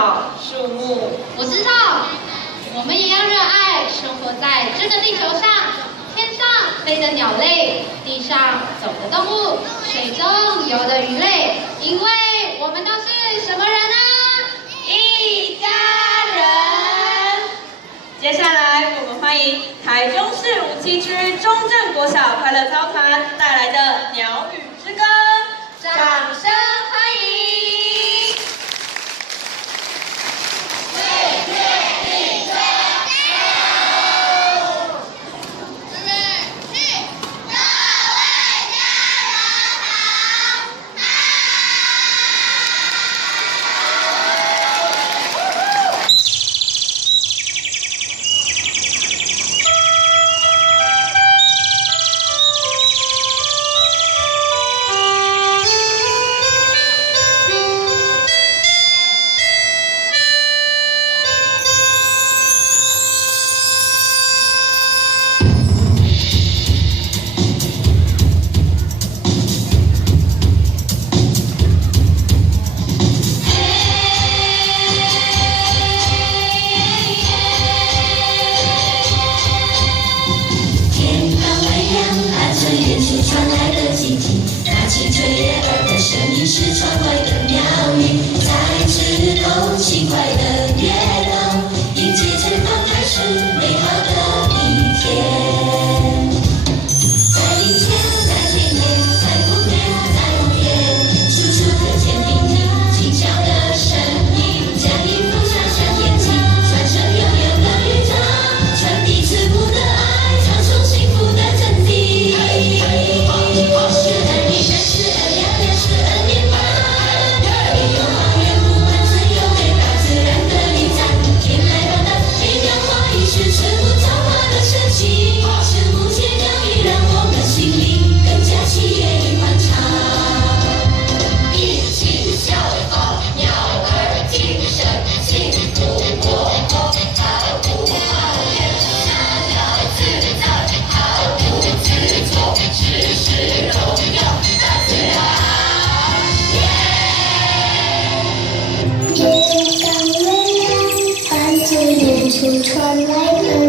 草、树木。我知道，我们也要热爱生活在这个地球上。天上飞的鸟类，地上走的动物，水中游的鱼类，因为我们都是什么人呢？一家人。接下来我们欢迎台中市57区中正国小快乐操团带来的《鸟语之歌》，掌声欢迎！传来的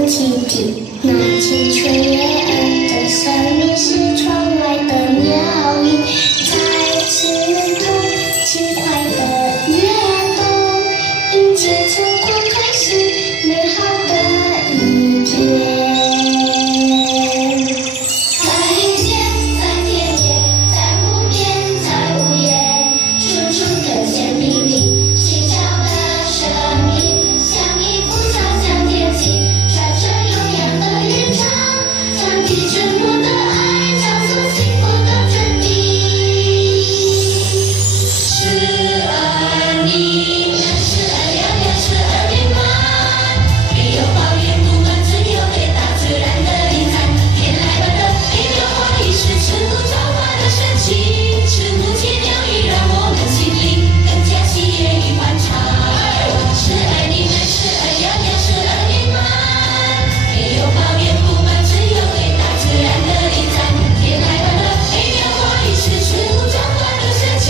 奇迹，那清脆悦耳的声音是传来的鸟语，在枝头轻快的跃动，迎接春光开始美好的一天。在林间，在田野，在湖边，在屋檐，处处可见秘密，心跳的声音，像一幅小小天际，传着悠扬的乐章，传递沉默的爱，唱出幸福的真谛。时而你，时而遥远，时而圆满，没有抱怨不满，只有对大自然的礼赞。天籁般的变化已是赤木造化的神奇，赤木间鸟语让我们心灵更加喜悦与欢畅。时而你们，时而遥远，时而圆满，没有抱怨不满，只有对大自然的礼赞。天籁般的变化已是赤木造化的神奇，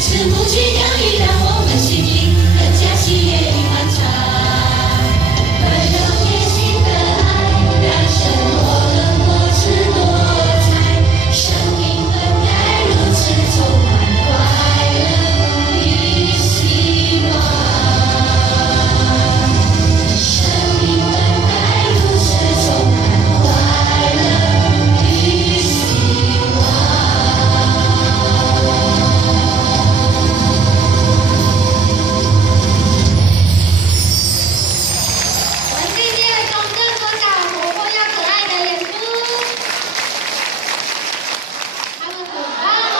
赤木间鸟语让我们心灵更加喜悦与欢畅。温柔贴心的爱，让生活更多姿多彩，生命本该如此充满快乐与希望，生命本该如此充满快乐与希望。我们谢谢中正国小活泼又可爱的演出，他们很棒哦。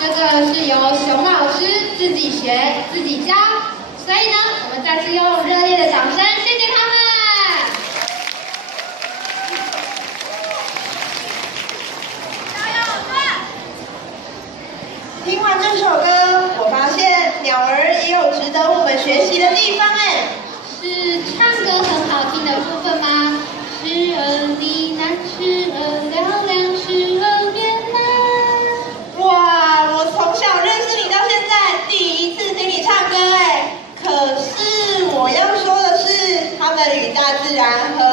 这个是由熊老师自己学自己教，所以呢，我们再次用热烈的掌声，谢谢他们。听完这首歌，我发现鸟儿也有值得我们学习的地方哎。是唱歌很好听的部分吗？时而呢喃，时而嘹亮，时而绵慢。哇，我从小认识你到现是我要说的是，他们与大自然和